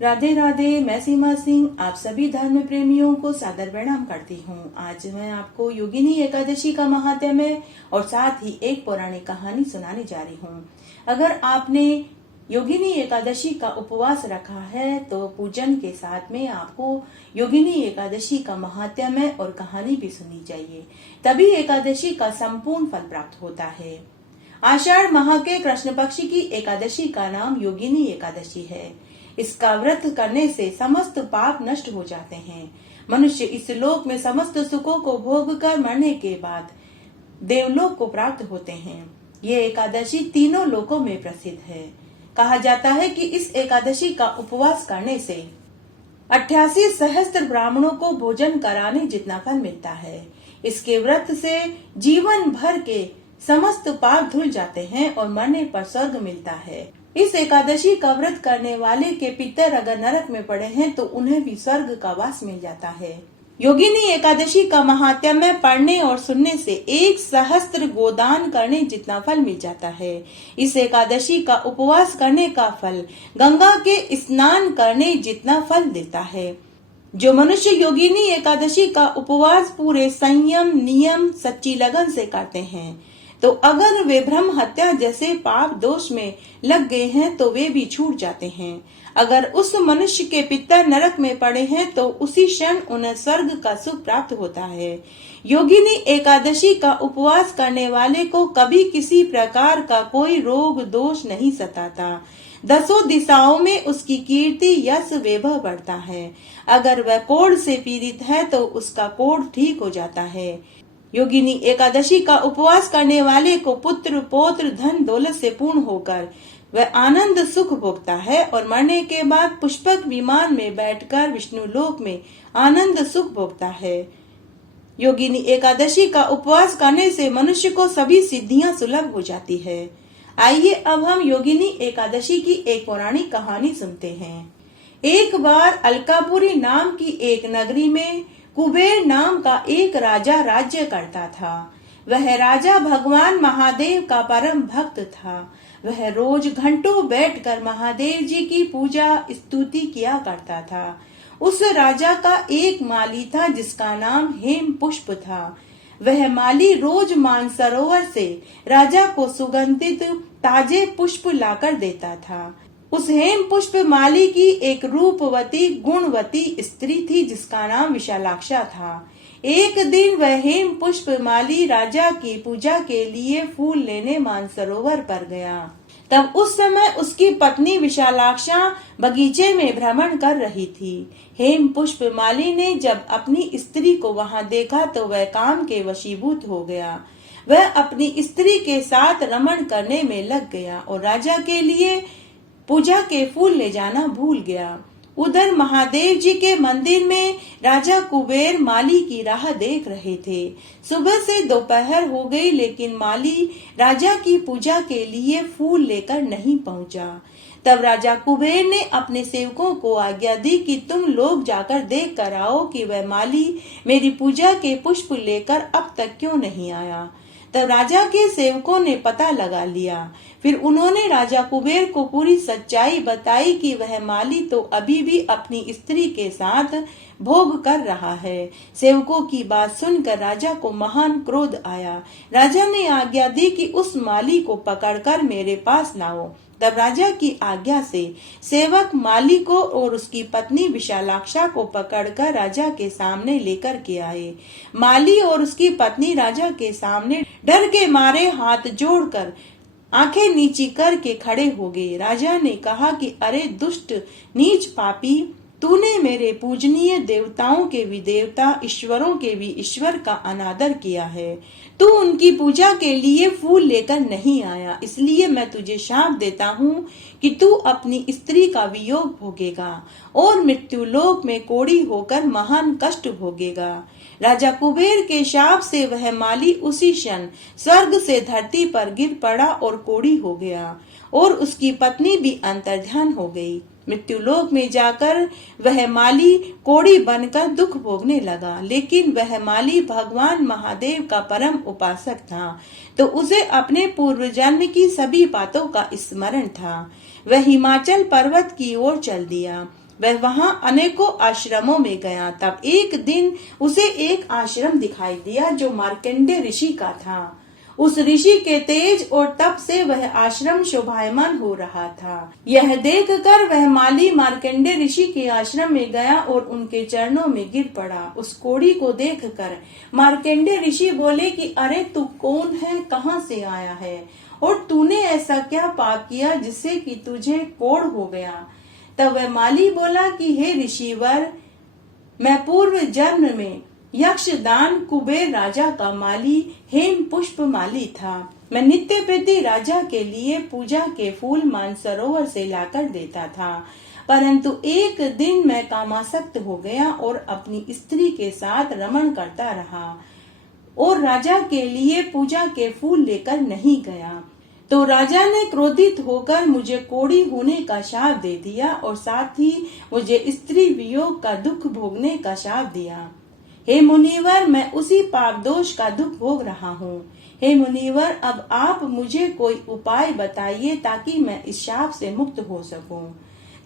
राधे राधे। मैं सीमा सिंह आप सभी धर्म प्रेमियों को सादर प्रणाम करती हूँ। आज मैं आपको योगिनी एकादशी का महात्म्य और साथ ही एक पौराणिक कहानी सुनाने जा रही हूँ। अगर आपने योगिनी एकादशी का उपवास रखा है तो पूजन के साथ में आपको योगिनी एकादशी का महात्म्य और कहानी भी सुननी चाहिए, तभी एकादशी का संपूर्ण फल प्राप्त होता है। आषाढ़ माह के कृष्ण पक्ष की एकादशी का नाम योगिनी एकादशी है। इसका व्रत करने से समस्त पाप नष्ट हो जाते हैं। मनुष्य इस लोक में समस्त सुखों को भोग कर मरने के बाद देवलोक को प्राप्त होते हैं। ये एकादशी तीनों लोकों में प्रसिद्ध है। कहा जाता है कि इस एकादशी का उपवास करने से 88 सहस्त्र ब्राह्मणों को भोजन कराने जितना फल मिलता है। इसके व्रत से जीवन भर के समस्त पाप धुल जाते हैं और मरने पर स्वर्ग मिलता है। इस एकादशी का व्रत करने वाले के पितर अगर नरक में पड़े हैं तो उन्हें भी स्वर्ग का वास मिल जाता है। योगिनी एकादशी का महात्म्य पढ़ने और सुनने से 1 सहस्त्र गोदान करने जितना फल मिल जाता है। इस एकादशी का उपवास करने का फल गंगा के स्नान करने जितना फल देता है। जो मनुष्य योगिनी एकादशी का उपवास पूरे संयम, नियम, सच्ची लगन से करते हैं तो अगर वे ब्रह्म हत्या जैसे पाप दोष में लग गए हैं तो वे भी छूट जाते हैं। अगर उस मनुष्य के पिता नरक में पड़े हैं तो उसी क्षण उन्हें स्वर्ग का सुख प्राप्त होता है। योगिनी एकादशी का उपवास करने वाले को कभी किसी प्रकार का कोई रोग दोष नहीं सताता। 10 दिशाओं में उसकी कीर्ति, यश, वैभव बढ़ता है। अगर वह कोढ़ से पीड़ित है तो उसका कोढ़ ठीक हो जाता है। योगिनी एकादशी का उपवास करने वाले को पुत्र, पौत्र, धन दौलत से पूर्ण होकर वह आनंद सुख भोगता है और मरने के बाद पुष्पक विमान में बैठकर विष्णु लोक में आनंद सुख भोगता है। योगिनी एकादशी का उपवास करने से मनुष्य को सभी सिद्धियां सुलभ हो जाती है। आइए अब हम योगिनी एकादशी की एक पौराणिक कहानी सुनते हैं। एक बार अलकापुरी नाम की एक नगरी में कुबेर नाम का एक राजा राज्य करता था। वह राजा भगवान महादेव का परम भक्त था। वह रोज घंटों बैठकर महादेव जी की पूजा स्तुति किया करता था। उस राजा का एक माली था जिसका नाम हेम पुष्प था। वह माली रोज मानसरोवर से राजा को सुगंधित ताजे पुष्प लाकर देता था। उस हेम पुष्प माली की एक रूपवती गुणवती स्त्री थी जिसका नाम विशालाक्षा था। एक दिन वह हेम पुष्प माली राजा की पूजा के लिए फूल लेने मानसरोवर पर गया। तब उस समय उसकी पत्नी विशालाक्षा बगीचे में भ्रमण कर रही थी। हेम पुष्प माली ने जब अपनी स्त्री को वहां देखा तो वह काम के वशीभूत हो गया। वह अपनी स्त्री के साथ रमण करने में लग गया और राजा के लिए पूजा के फूल ले जाना भूल गया। उधर महादेव जी के मंदिर में राजा कुबेर माली की राह देख रहे थे। सुबह से दोपहर हो गई लेकिन माली राजा की पूजा के लिए फूल लेकर नहीं पहुंचा। तब राजा कुबेर ने अपने सेवकों को आज्ञा दी कि तुम लोग जाकर देख कर आओ कि वह माली मेरी पूजा के पुष्प लेकर अब तक क्यों नहीं आया। तब राजा के सेवकों ने पता लगा लिया। फिर उन्होंने राजा कुबेर को पूरी सच्चाई बताई कि वह माली तो अभी भी अपनी स्त्री के साथ भोग कर रहा है। सेवकों की बात सुनकर राजा को महान क्रोध आया। राजा ने आज्ञा दी कि उस माली को पकड़कर मेरे पास लाओ। तब राजा की आज्ञा से सेवक माली को और उसकी पत्नी विशालाक्षा को पकड़कर राजा के सामने लेकर के आए। माली और उसकी पत्नी राजा के सामने डर के मारे हाथ जोड़कर आंखें नीची करके खड़े हो गए। राजा ने कहा कि अरे दुष्ट, नीच, पापी, तूने मेरे पूजनीय देवताओं के भी देवता, ईश्वरों के भी ईश्वर का अनादर किया है। तू उनकी पूजा के लिए फूल लेकर नहीं आया, इसलिए मैं तुझे शाप देता हूँ कि तू अपनी स्त्री का वियोग भोगेगा और मृत्युलोक में कोढ़ी होकर महान कष्ट भोगेगा। राजा कुबेर के शाप से वह माली उसी क्षण स्वर्ग से धरती पर गिर पड़ा और कोढ़ी हो गया और उसकी पत्नी भी अंतर्ध्यान हो गई। मृत्युलोक में जाकर वह माली कोढ़ी बनकर दुख भोगने लगा, लेकिन वह माली भगवान महादेव का परम उपासक था तो उसे अपने पूर्व जन्म की सभी बातों का स्मरण था। वह हिमाचल पर्वत की ओर चल दिया। वह वहां अनेकों आश्रमों में गया। तब एक दिन उसे एक आश्रम दिखाई दिया जो मार्कंडेय ऋषि का था। उस ऋषि के तेज और तप से वह आश्रम शोभायमान हो रहा था। यह देखकर वह माली मार्कंडेय ऋषि के आश्रम में गया और उनके चरणों में गिर पड़ा। उस कोढ़ी को देखकर मार्कंडेय ऋषि बोले कि अरे तू कौन है, कहाँ से आया है और तूने ऐसा क्या पाप किया जिससे कि तुझे कोढ़ हो गया। तब वह माली बोला कि हे ऋषिवर, मैं पूर्व जन्म में यक्षदान कुबेर राजा का माली हेम पुष्प माली था। मैं नित्य प्रति राजा के लिए पूजा के फूल मानसरोवर से लाकर देता था, परंतु एक दिन मैं कामासक्त हो गया और अपनी स्त्री के साथ रमण करता रहा और राजा के लिए पूजा के फूल लेकर नहीं गया। तो राजा ने क्रोधित होकर मुझे कोढ़ी होने का शाप दे दिया और साथ ही मुझे स्त्री वियोग का दुख भोगने का शाप दिया। हे मुनिवर, मैं उसी पाप दोष का दुख भोग रहा हूँ। हे मुनिवर, अब आप मुझे कोई उपाय बताइए ताकि मैं इस शाप से मुक्त हो सकूं।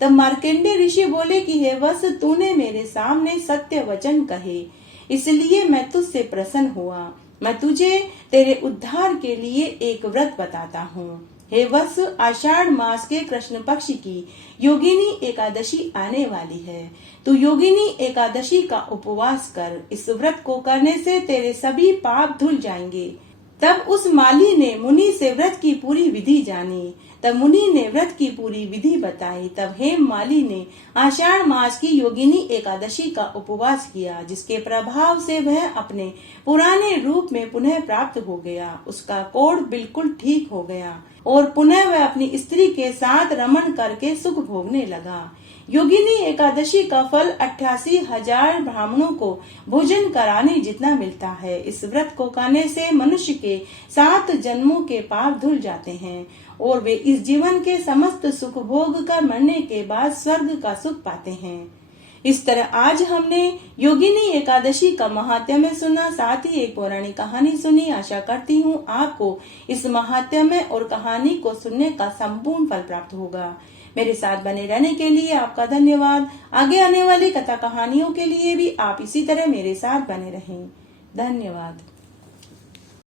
तब मार्कंडेय ऋषि बोले कि हे वत्स, तूने मेरे सामने सत्य वचन कहे, इसलिए मैं तुझसे प्रसन्न हुआ। मैं तुझे तेरे उद्धार के लिए एक व्रत बताता हूँ। हे वत्स, आषाढ़ मास के कृष्ण पक्ष की योगिनी एकादशी आने वाली है। तू योगिनी एकादशी का उपवास कर। इस व्रत को करने से तेरे सभी पाप धुल जाएंगे। तब उस माली ने मुनि से व्रत की पूरी विधि जानी। तब मुनि ने व्रत की पूरी विधि बताई। तब हेम माली ने आषाढ़ मास की योगिनी एकादशी का उपवास किया, जिसके प्रभाव से वह अपने पुराने रूप में पुनः प्राप्त हो गया। उसका कोढ़ बिल्कुल ठीक हो गया और पुनः वह अपनी स्त्री के साथ रमण करके सुख भोगने लगा। योगिनी एकादशी का फल 88,000 ब्राह्मणों को भोजन कराने जितना मिलता है। इस व्रत को करने से मनुष्य के 7 जन्मों के पाप धुल जाते हैं और वे इस जीवन के समस्त सुख भोग कर मरने के बाद स्वर्ग का सुख पाते हैं। इस तरह आज हमने योगिनी एकादशी का महात्म्य सुना, साथ ही एक पौराणिक कहानी सुनी। आशा करती हूँ आपको इस महात्म्य और कहानी को सुनने का संपूर्ण फल प्राप्त होगा। मेरे साथ बने रहने के लिए आपका धन्यवाद। आगे आने वाली कथा कहानियों के लिए भी आप इसी तरह मेरे साथ बने रहें। धन्यवाद।